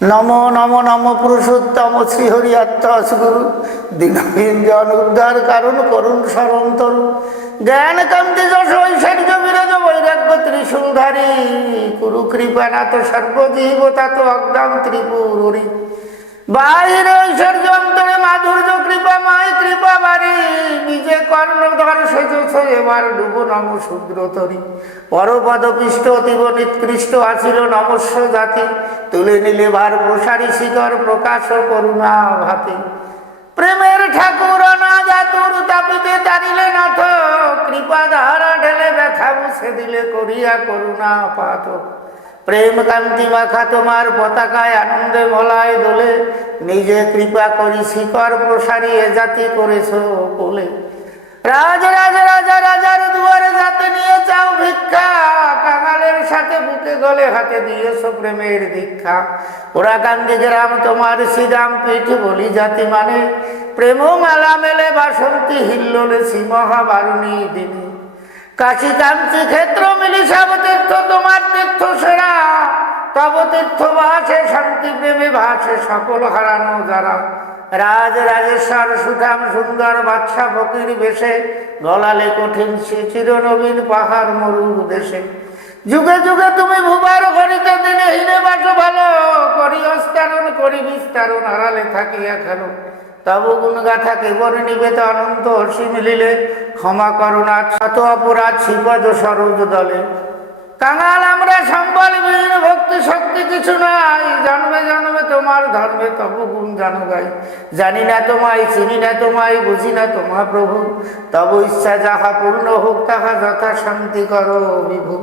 নমো নমো নমো পুরুষোত্তম শ্রীহরি আত্মসগুরু দীনহীন জন উদ্ধার কারণ করুণ শরণ তরু জ্ঞান কান্তি যশ ঐশ্বর্য বিরজ বৈরাগ্য ত্রিশূলধারী কুরু কৃপানাথ সর্বজীব তাত অগ্রাম ত্রিপুরী বাহিরে ঐশ্বর্য অন্তরে মাধুর্য কৃপা মায় কৃপা বাড়ি নিজে কর্ণধর সেজছ এবার ডুব নম শূদ্র তরি পরপদ পৃষ্ঠ অতীব নিৎকৃষ্ট আছিল নমস্য জাতি তুলে নিলে ভার প্রসারী শিকর প্রকাশ করুণা ভাতি প্রেমের ঠাকুর না জাতুর তাপিতে তারিলে নাথ কৃপা ধারা ঢেলে ব্যথা মুছে দিলে করিয়া করুণা পাত প্রেম কান্তি মাখা তোমার পতাকায় আনন্দে মলায় দোলে নিজে কৃপা করি শিকর প্রসারী এ জাতি করেছ কোলে রাজ রাজ রাজা রাজার দুয়ারে যাতে নিয়ে চাও ভিক্ষা কাঙালের সাথে বুকে গলে হাতে দিয়েছ প্রেমের দীক্ষা ওরা কান্দি গ্রাম তোমার শ্রীরাম পিঠ বলি জাতি মানে প্রেম মালা মেলে বাসন্তী হিল্লোলে শ্রীমহাবারুণী দিনী কাশী কাঞ্চি ক্ষেত্র মিলি সব তীর্থ তোমার তীর্থ সেরা তব তীর্থ ভাসে শান্তি প্রেমে ভাসে সকল হারানো যারা রাজ রাজেশ্বর সুঠাম সুন্দর বাদশা ফকির বেশে গলালে কঠিন চির নবীন পাহাড় মরুর দেশে যুগে যুগে তুমি ভুবার করিতে দিনে হিনে বাস ভালো করি অস্তারণ করি বিস্তারণ আড়ালে থাকি এখানো তব গুণ গাথাকে বরে নিবেত অনন্ত হর্ষি মিলিলে ক্ষমা করুণা শত অপরাধ শিবদ সরোজ দলে কাঙাল আমরা সম্বল বিহীন ভক্তি শক্তি কিছু নাই জন্মে জন্মে তোমার ধর্মে তব গুণ জানো গাই জানি না তোমায় চিনি না তোমায় বুঝি না তোমা প্রভু তব ইচ্ছা যাহা পূর্ণ হোক তাহা যথা শান্তি করো বিভু।